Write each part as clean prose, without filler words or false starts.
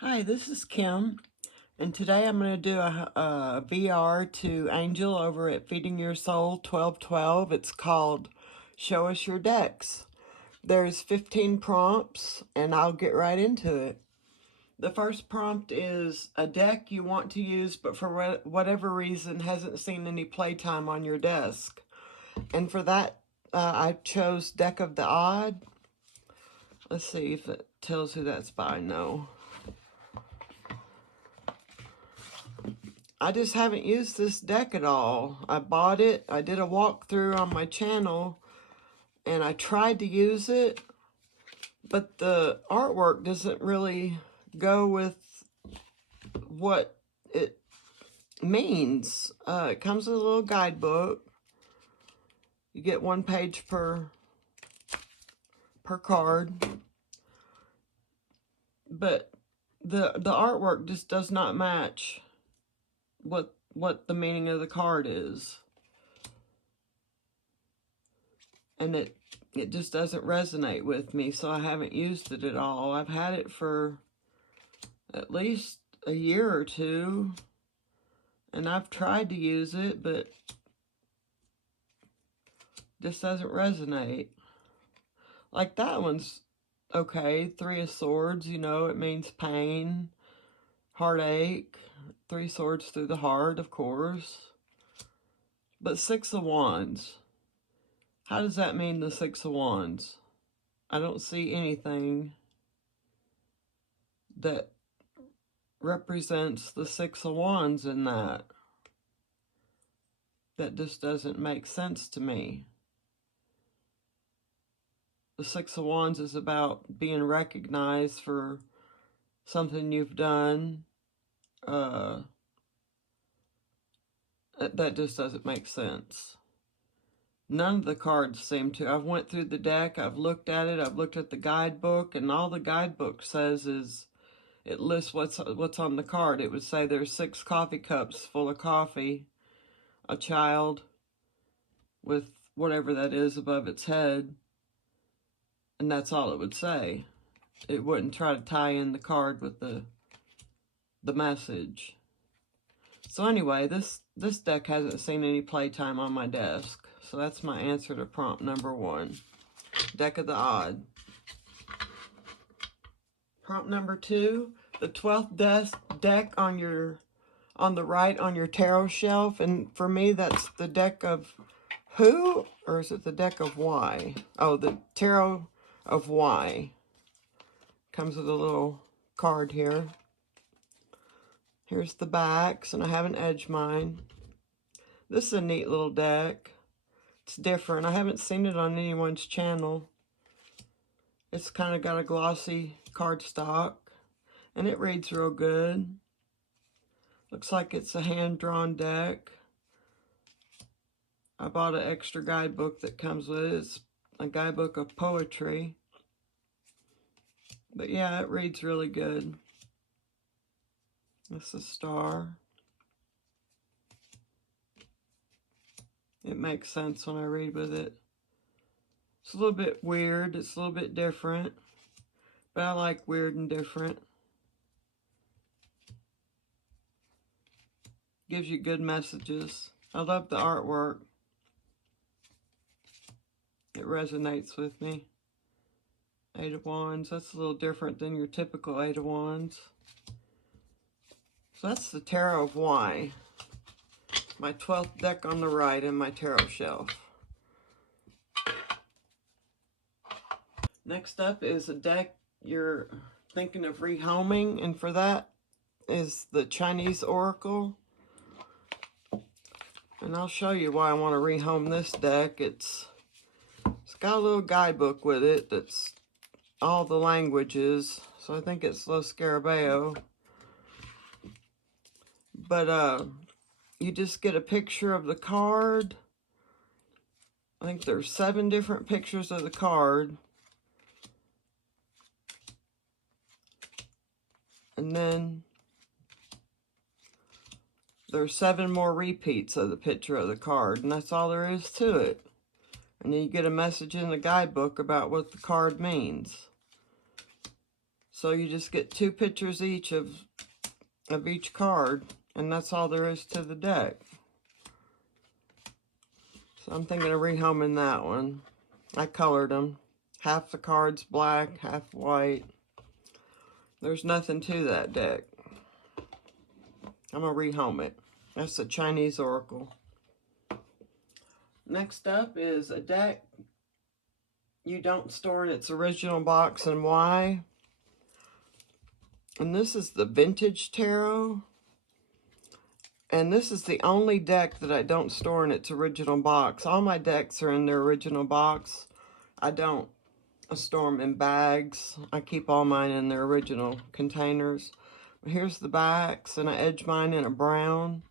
Hi, this is Kim, and today I'm going to do a VR to Angel over at Feeding Your Soul 1212. It's called Show Us Your Decks. There's 15 prompts, and I'll get right into it. The first prompt is a deck you want to use, but for whatever reason hasn't seen any playtime on your desk. And for that, I chose Deck of the Odd. Let's see if it tells who that's by. No. I just haven't used this deck at all. I bought it, I did a walkthrough on my channel, and I tried to use it, but the artwork doesn't really go with what it means. It comes with a little guidebook. You get 1 page per card, but the artwork just does not match what the meaning of the card is. And it just doesn't resonate with me, so I haven't used it at all. I've had it for at least a year or two, and I've tried to use it, but just doesn't resonate. Like that one's okay. 3 of Swords, you know, it means pain, heartache, 3 swords through the heart, of course. But 6 of Wands, how does that mean, the 6 of Wands? I don't see anything that represents the 6 of Wands in that. That just doesn't make sense to me. The 6 of Wands is about being recognized for something you've done. That just doesn't make sense. None of the cards seem to. I've went through the deck, I've looked at it, I've looked at the guidebook, and all the guidebook says is, it lists what's on the card. It would say there's 6 coffee cups full of coffee, a child with whatever that is above its head, and that's all it would say. It wouldn't try to tie in the card with the message. So anyway, this deck hasn't seen any playtime on my desk. So that's my answer to prompt number 1. Deck of the Odd. Prompt number 2, the 12th deck on the right on your tarot shelf, and for me that's the deck of Who, or is it the deck of Why? Oh, the Tarot of Why. Comes with a little card here. Here's the backs, and I haven't edged mine. This is a neat little deck. It's different. I haven't seen it on anyone's channel. It's kind of got a glossy cardstock, and it reads real good. Looks like it's a hand-drawn deck. I bought an extra guidebook that comes with it. It's a guidebook of poetry. But yeah, it reads really good. It's a star. It makes sense when I read with it. It's a little bit weird. It's a little bit different. But I like weird and different. Gives you good messages. I love the artwork. It resonates with me. 8 of Wands. That's a little different than your typical 8 of Wands. So that's the Tarot of Why. My 12th deck on the right in my tarot shelf. Next up is a deck you're thinking of rehoming, and for that is the Chinese Oracle. And I'll show you why I want to rehome this deck. It's got a little guidebook with it that's all the languages. So I think it's Lo Scarabeo. But you just get a picture of the card. I think there's 7 different pictures of the card. And then there's 7 more repeats of the picture of the card. And that's all there is to it. And then you get a message in the guidebook about what the card means. So you just get 2 pictures each of each card, and that's all there is to the deck. So I'm thinking of rehoming that one. I colored them. Half the cards black, half white. There's nothing to that deck. I'm going to rehome it. That's the Chinese Oracle. Next up is a deck you don't store in its original box, and why. And this is the Vintage Tarot. And this is the only deck that I don't store in its original box. All my decks are in their original box. I don't store them in bags. I keep all mine in their original containers. Here's the backs, and I edge mine in a brown.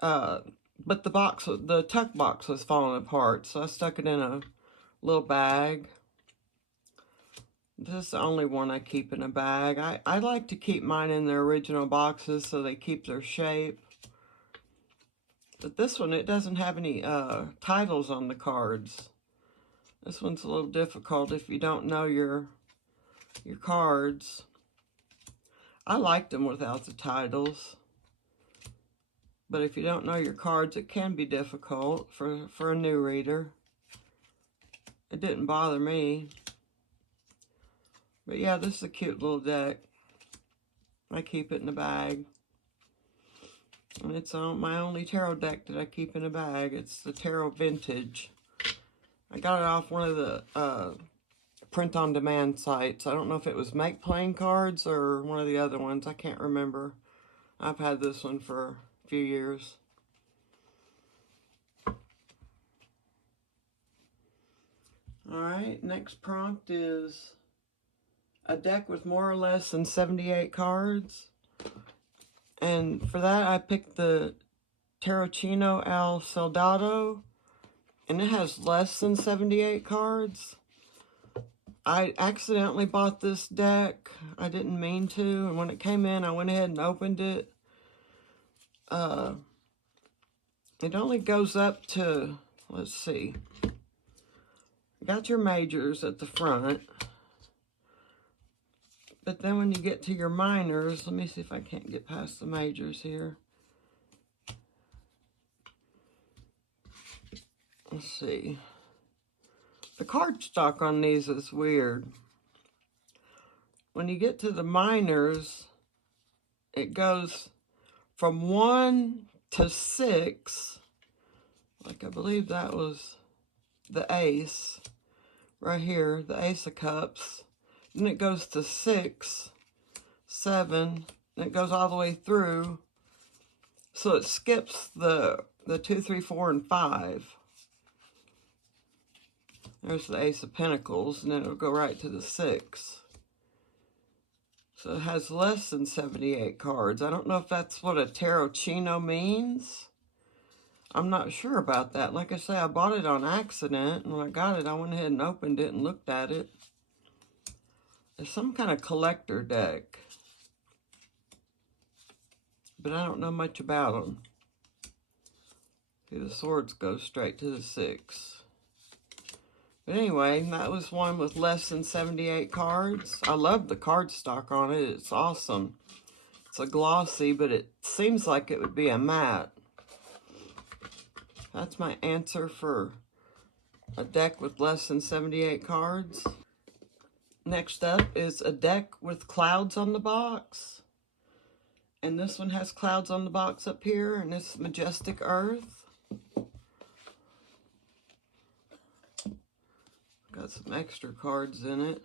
But the tuck box was falling apart, so I stuck it in a little bag. This is the only one I keep in a bag. I like to keep mine in their original boxes so they keep their shape. But this one, it doesn't have any titles on the cards. This one's a little difficult if you don't know your cards. I liked them without the titles. But if you don't know your cards, it can be difficult for a new reader. It didn't bother me. But yeah, this is a cute little deck. I keep it in a bag. And it's my only tarot deck that I keep in a bag. It's the Tarot Vintage. I got it off one of the print-on-demand sites. I don't know if it was Make Playing Cards or one of the other ones. I can't remember. I've had this one for a few years. Alright, next prompt is a deck with more or less than 78 cards. And for that, I picked the Tarocchino al Soldado, and it has less than 78 cards. I accidentally bought this deck. I didn't mean to, and when it came in, I went ahead and opened it. It only goes up to, let's see, got your majors at the front. But then when you get to your minors, let me see if I can't get past the majors here. Let's see. The cardstock on these is weird. When you get to the minors, it goes from 1 to 6. Like I believe that was the ace right here, the Ace of Cups. Then it goes to 6, 7, and it goes all the way through. So it skips the 2, 3, 4, and 5. There's the Ace of Pentacles, and then it'll go right to the 6. So it has less than 78 cards. I don't know if that's what a Tarocchino means. I'm not sure about that. Like I say, I bought it on accident, and when I got it, I went ahead and opened it and looked at it. It's some kind of collector deck, but I don't know much about them. See, the swords go straight to the 6. But anyway, that was one with less than 78 cards. I love the cardstock on it. It's awesome. It's a glossy, but it seems like it would be a matte. That's my answer for a deck with less than 78 cards. Next up is a deck with clouds on the box. And this one has clouds on the box up here, and it's Majestic Earth. Got some extra cards in it.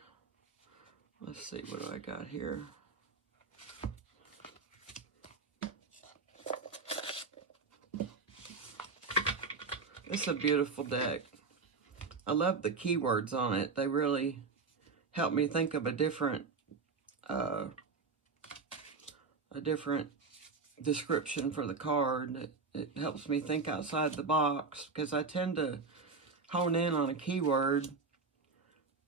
Let's see, what do I got here? It's a beautiful deck. I love the keywords on it. They really help me think of a different description for the card. It helps me think outside the box, because I tend to hone in on a keyword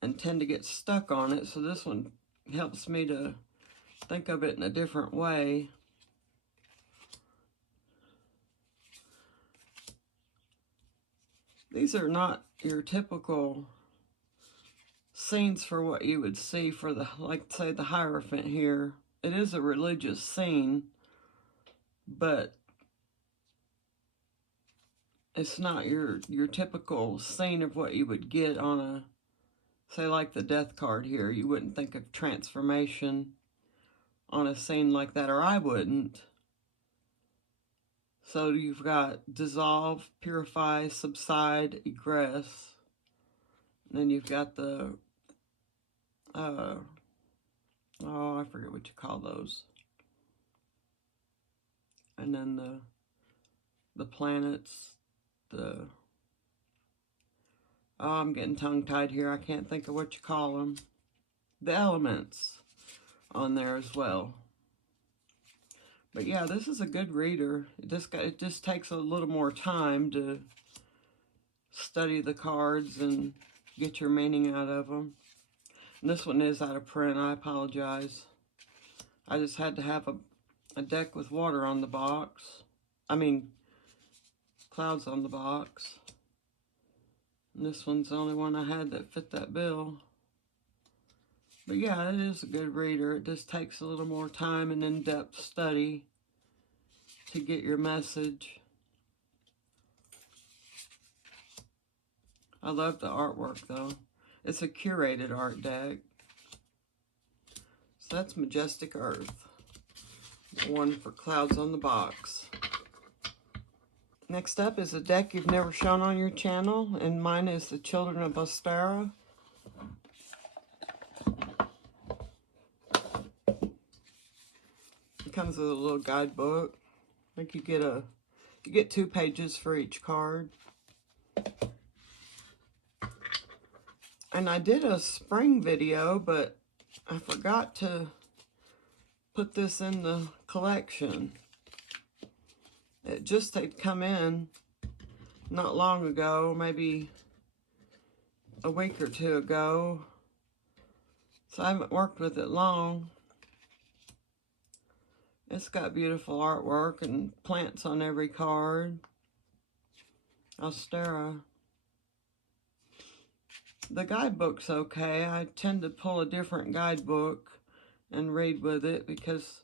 and tend to get stuck on it. So this one helps me to think of it in a different way. These are not your typical scenes for what you would see for the, like say the Hierophant here. It is a religious scene, but it's not your typical scene of what you would get on a, say like the death card here. You wouldn't think of transformation on a scene like that, or I wouldn't. So you've got dissolve, purify, subside, egress. And then you've got the, oh, I forget what you call those. And then the planets, the, oh, I'm getting tongue-tied here. I can't think of what you call them. The elements on there as well. But yeah, this is a good reader. It just takes a little more time to study the cards and get your meaning out of them. And this one is out of print. I apologize. I just had to have a deck with water on the box. I mean, clouds on the box. And this one's the only one I had that fit that bill. But yeah, it is a good reader. It just takes a little more time and in-depth study to get your message. I love the artwork though. It's a curated art deck. So that's Majestic Earth. One for clouds on the box. Next up is a deck you've never shown on your channel, and mine is the Children of Ostara. It comes with a little guidebook. I think you get 2 pages for each card. And I did a spring video, but I forgot to put this in the collection. It just had come in not long ago, maybe a week or 2 ago. So I haven't worked with it long. It's got beautiful artwork and plants on every card. Ostara. The guidebook's okay. I tend to pull a different guidebook and read with it because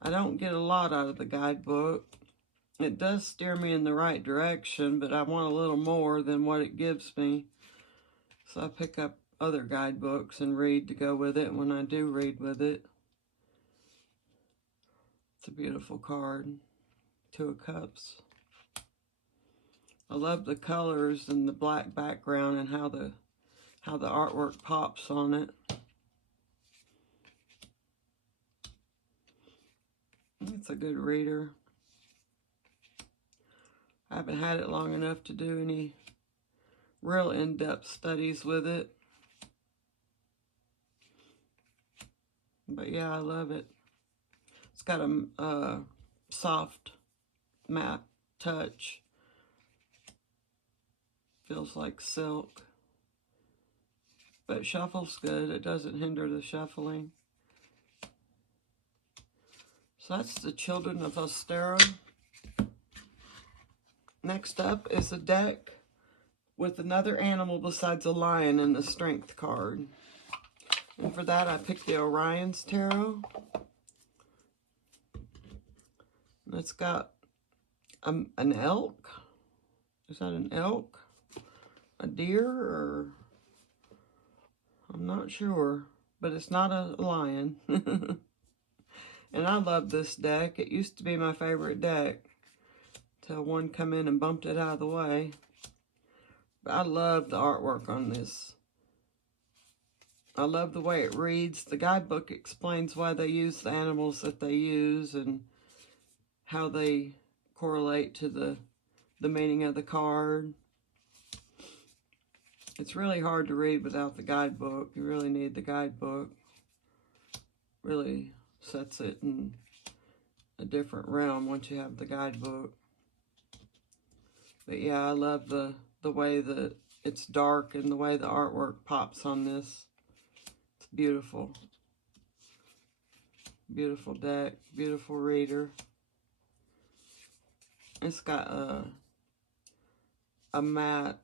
I don't get a lot out of the guidebook. It does steer me in the right direction, but I want a little more than what it gives me. So I pick up other guidebooks and read to go with it when I do read with it. It's a beautiful card. 2 of Cups. I love the colors and the black background and how the artwork pops on it. It's a good reader. I haven't had it long enough to do any real in-depth studies with it. But yeah, I love it. It's got a soft matte touch. Feels like silk. But it shuffles good. It doesn't hinder the shuffling. So that's the Children of Ostara. Next up is a deck with another animal besides a lion in the Strength card. And for that, I picked the Orion's Tarot. And it's got an elk. Is that an elk? A deer? Or I'm not sure. But it's not a lion. And I love this deck. It used to be my favorite deck till one come in and bumped it out of the way. But I love the artwork on this. I love the way it reads. The guidebook explains why they use the animals that they use and how they correlate to the meaning of the card. It's really hard to read without the guidebook. You really need the guidebook. Really sets it in a different realm once you have the guidebook. But yeah, I love the way that it's dark and the way the artwork pops on this. It's beautiful. Beautiful deck, beautiful reader. It's got a matte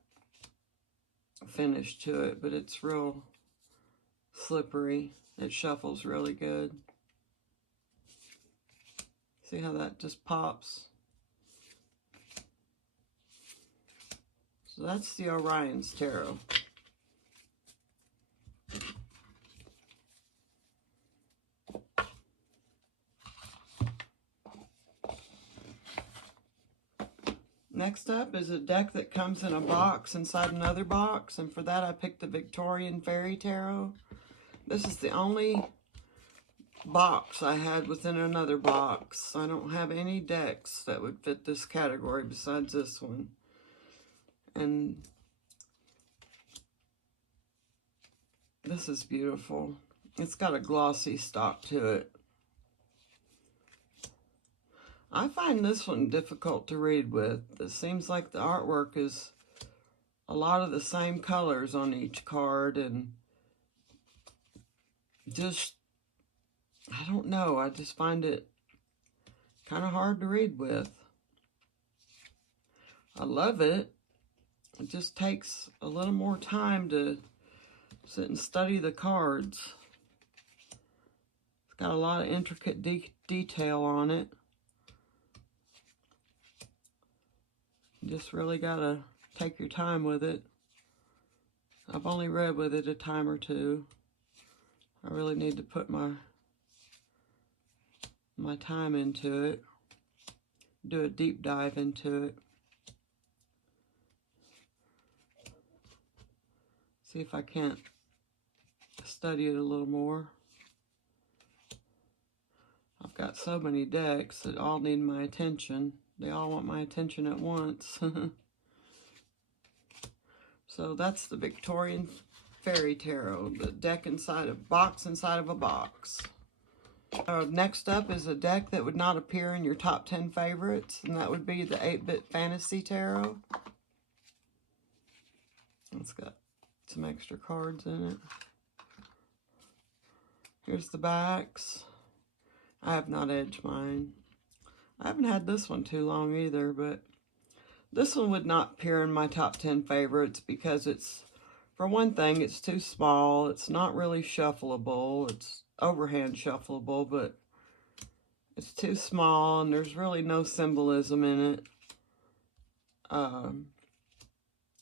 finish to it, but it's real slippery. It shuffles really good. See how that just pops? So that's the Orion's Tarot. Next up is a deck that comes in a box inside another box, and for that I picked the Victorian Fairy Tarot. This is the only box I had within another box. I don't have any decks that would fit this category besides this one. And this is beautiful. It's got a glossy stock to it. I find this one difficult to read with. It seems like the artwork is a lot of the same colors on each card, and just, I don't know, I just find it kind of hard to read with. I love it. It just takes a little more time to sit and study the cards. It's got a lot of intricate detail on it. You just really gotta take your time with it. I've only read with it a time or two. I really need to put my time into it. Do a deep dive into it. See if I can't study it a little more. I've got so many decks that all need my attention. They all want my attention at once. So that's the Victorian Fairy Tarot, the deck inside a box inside of a box. Next up is a deck that would not appear in your top 10 favorites, and that would be the 8-Bit Fantasy Tarot. It's got some extra cards in it. Here's the backs. I have not edged mine. I haven't had this one too long either, but this one would not appear in my top 10 favorites because it's, for one thing, it's too small. It's not really shuffleable. It's overhand shuffleable, but it's too small and there's really no symbolism in it.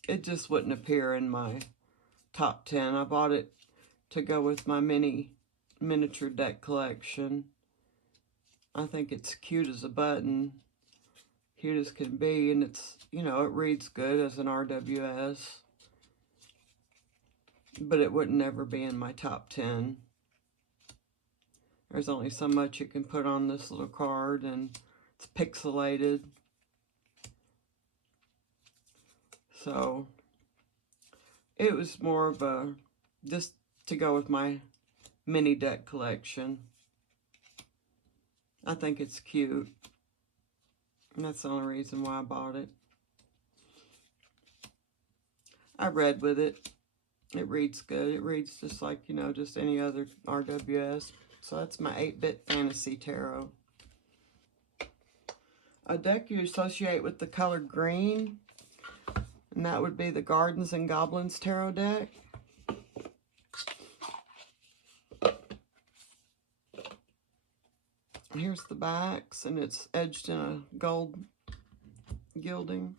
It just wouldn't appear in my top 10. I bought it to go with my miniature deck collection. I think it's cute as a button, cute as can be, and it's, you know, it reads good as an RWS, but it would never be in my top 10. There's only so much you can put on this little card, and it's pixelated. So it was more of a, just to go with my mini deck collection. I think it's cute, and that's the only reason why I bought it. I read with it. It reads good. It reads just like, you know, just any other RWS. So that's my 8-Bit Fantasy Tarot. A deck you associate with the color green, and that would be the Gardens and Goblins Tarot deck. Here's the backs, and it's edged in a gold gilding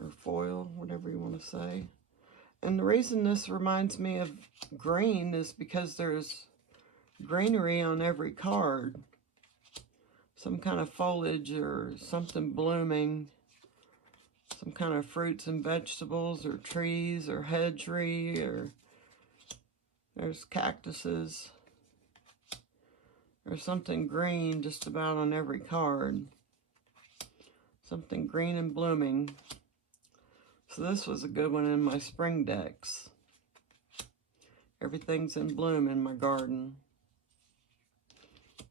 or foil, whatever you want to say. And the reason this reminds me of green is because there's greenery on every card. Some kind of foliage or something blooming. Some kind of fruits and vegetables or trees or hedgery, or there's cactuses. There's something green just about on every card. Something green and blooming. So this was a good one in my spring decks. Everything's in bloom in my garden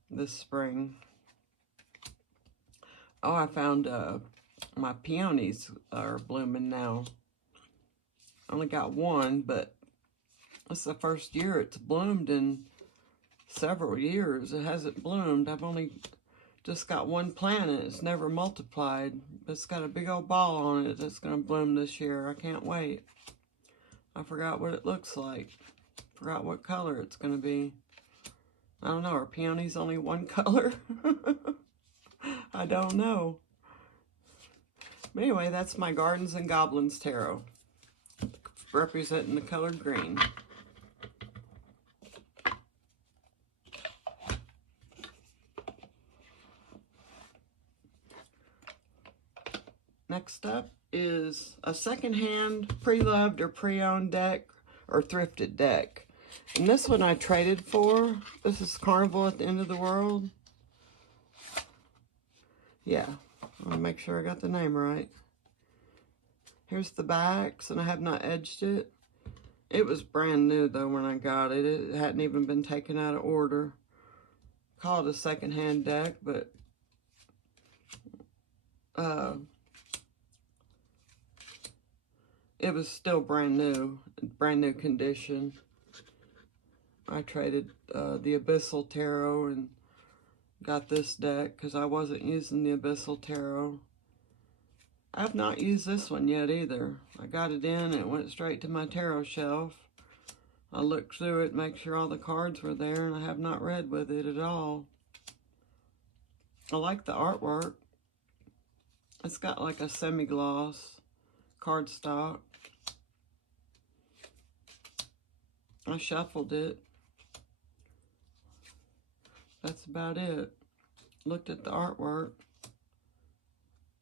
this spring. Oh, I found my peonies are blooming now. I only got one, but it's the first year it's bloomed in several years. It hasn't bloomed. I've only just got one plant and it's never multiplied. It's got a big old ball on it that's going to bloom this year. I can't wait. I forgot what it looks like. Forgot what color it's going to be. I don't know. Are peonies only one color? I don't know. But anyway, that's my Gardens and Goblins Tarot, representing the color green. Next up is a secondhand, pre-loved, or pre-owned deck, or thrifted deck. And this one I traded for. This is Carnival at the End of the World. Yeah, I want to make sure I got the name right. Here's the backs, and I have not edged it. It was brand new, though, when I got it. It hadn't even been taken out of order. Call it a secondhand deck, but it was still brand new condition. I traded the Abyssal Tarot and got this deck because I wasn't using the Abyssal Tarot. I've not used this one yet either. I got it in, it went straight to my tarot shelf. I looked through it, make sure all the cards were there, and I have not read with it at all. I like the artwork. It's got like a semi-gloss cardstock. I shuffled it. That's about it. Looked at the artwork.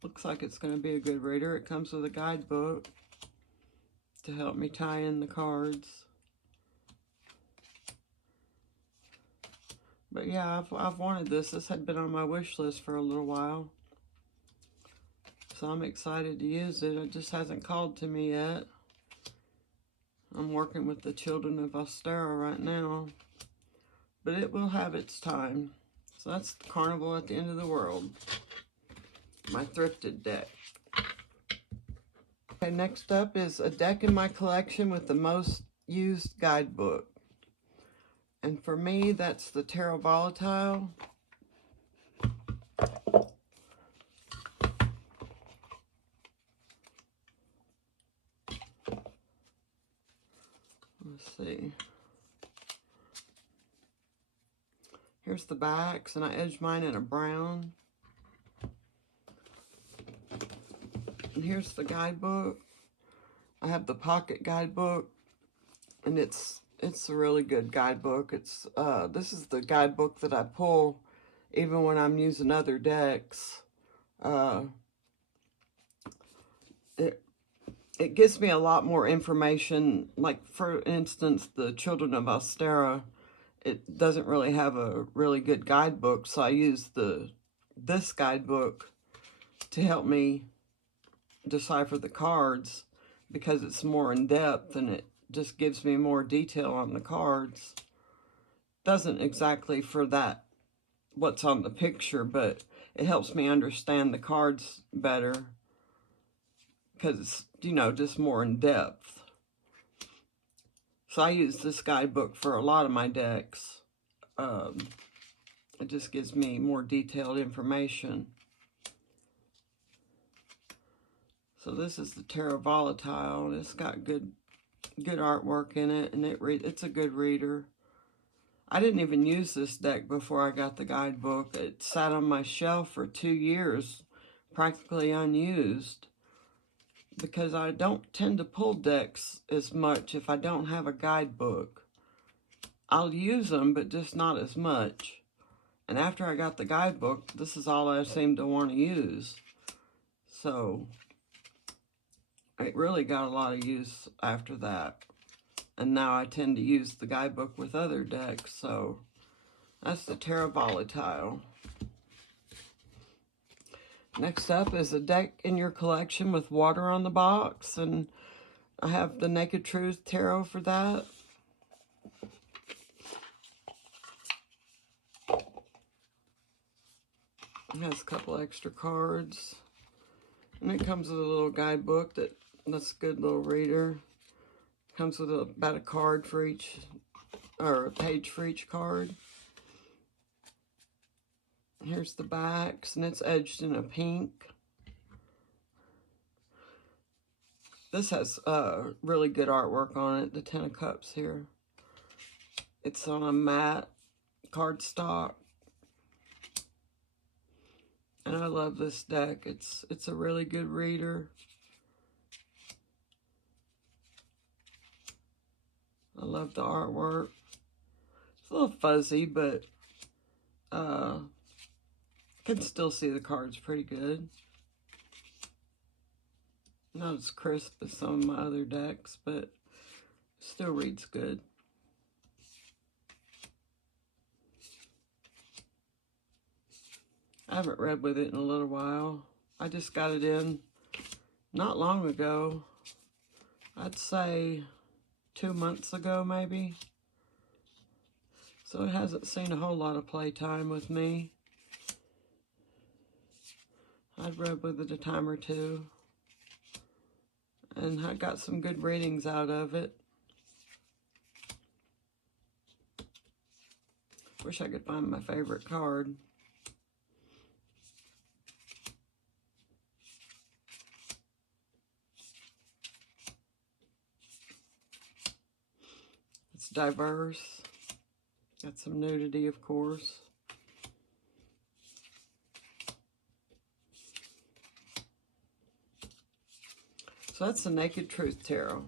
Looks like it's going to be a good reader. It comes with a guidebook to help me tie in the cards. But yeah, I've wanted this. This had been on my wish list for a little while. So I'm excited to use it. It just hasn't called to me yet. I'm working with the Children of Ostera right now. But it will have its time. So that's Carnival at the End of the World. My thrifted deck. Okay, next up is a deck in my collection with the most used guidebook. And for me, that's the Tarot Volatile. Let's see. Here's the backs, and I edged mine in a brown. And here's the guidebook. I have the pocket guidebook, and it's a really good guidebook. It's this is the guidebook that I pull even when I'm using other decks. It gives me a lot more information. Like, for instance, the Children of Ostera, it doesn't really have a really good guidebook, so I use this guidebook to help me decipher the cards because it's more in depth and it just gives me more detail on the cards. Doesn't exactly for that what's on the picture, but it helps me understand the cards better because it's, you know, just more in depth. So I use this guidebook for a lot of my decks. It just gives me more detailed information. So this is the Tarot Volatile, and it's got good artwork in it, and it's a good reader. I didn't even use this deck before I got the guidebook. It sat on my shelf for 2 years, practically unused, because I don't tend to pull decks as much if I don't have a guidebook. I'll use them, but just not as much. And after I got the guidebook, this is all I seem to want to use. So it really got a lot of use after that. And now I tend to use the guidebook with other decks. So that's the Tarot Volatile. Next up is a deck in your collection with water on the box. And I have the Naked Truth Tarot for that. It has a couple extra cards. And it comes with a little guidebook that's a good little reader. Comes with about a card for each, or a page for each card. Here's the backs, and it's edged in a pink. This has really good artwork on it, the Ten of Cups here. It's on a matte cardstock. And I love this deck. It's a really good reader. I love the artwork. It's a little fuzzy, but can still see the cards pretty good. Not as crisp as some of my other decks, but still reads good. I haven't read with it in a little while. I just got it in not long ago. I'd say 2 months ago, maybe. So it hasn't seen a whole lot of playtime with me. I'd read with it a time or two. And I got some good readings out of it. Wish I could find my favorite card. It's diverse. Got some nudity, of course. So that's the Naked Truth Tarot.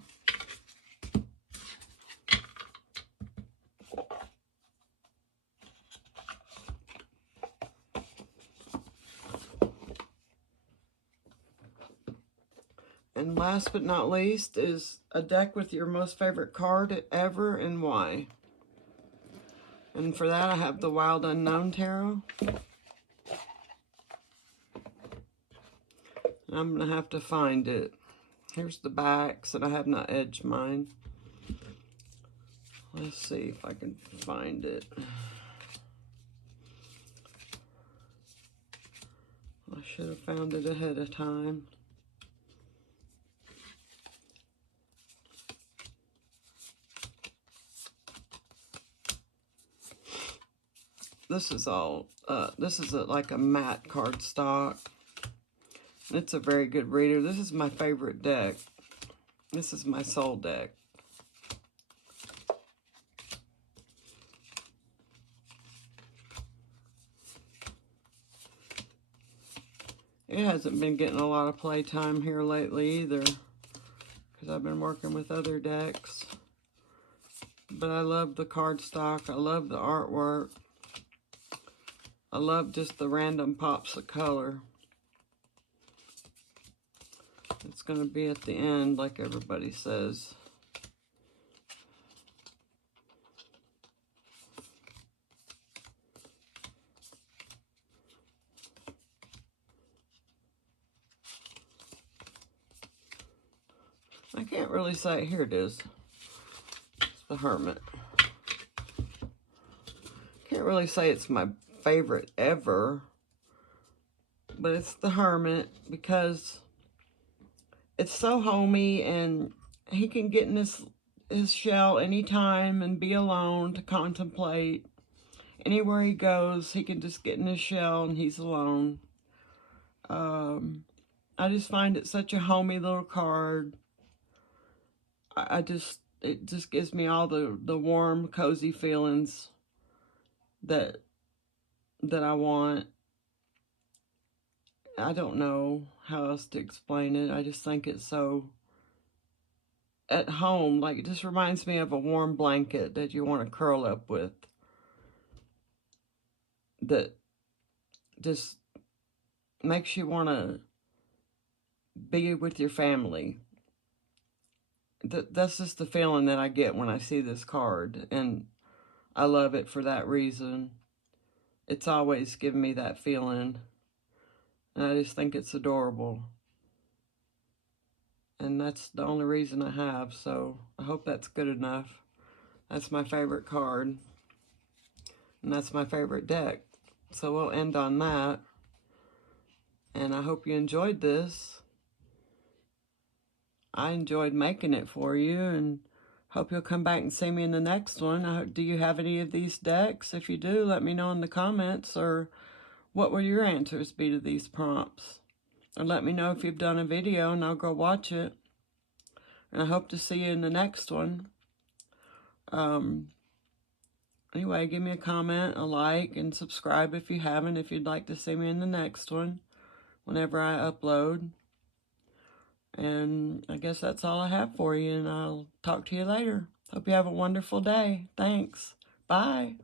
And last but not least is a deck with your most favorite card ever and why. And for that I have the Wild Unknown Tarot. And I'm going to have to find it. Here's the backs, and I have not edged mine. Let's see if I can find it. I should have found it ahead of time. This is all, like a matte cardstock. It's a very good reader. This is my favorite deck. This is my soul deck. It hasn't been getting a lot of playtime here lately either, because I've been working with other decks. But I love the cardstock. I love the artwork. I love just the random pops of color. It's going to be at the end, like everybody says. I can't really say, here it is. It's the Hermit. Can't really say it's my favorite ever, but it's the Hermit because it's so homey, and he can get in his shell anytime and be alone to contemplate. Anywhere he goes, he can just get in his shell and he's alone. I just find it such a homey little card. It just gives me all the warm, cozy feelings that I want. I don't know how else to explain it. I just think it's so at home. Like, it just reminds me of a warm blanket that you want to curl up with. That just makes you want to be with your family. That's just the feeling that I get when I see this card. And I love it for that reason. It's always given me that feeling. And I just think it's adorable. And that's the only reason I have. So I hope that's good enough. That's my favorite card. And that's my favorite deck. So we'll end on that. And I hope you enjoyed this. I enjoyed making it for you, and hope you'll come back and see me in the next one. Do you have any of these decks? If you do, let me know in the comments, or what will your answers be to these prompts? Or let me know if you've done a video, and I'll go watch it. And I hope to see you in the next one. Anyway, give me a comment, a like, and subscribe if you haven't, if you'd like to see me in the next one, whenever I upload. And I guess that's all I have for you, and I'll talk to you later. Hope you have a wonderful day. Thanks. Bye.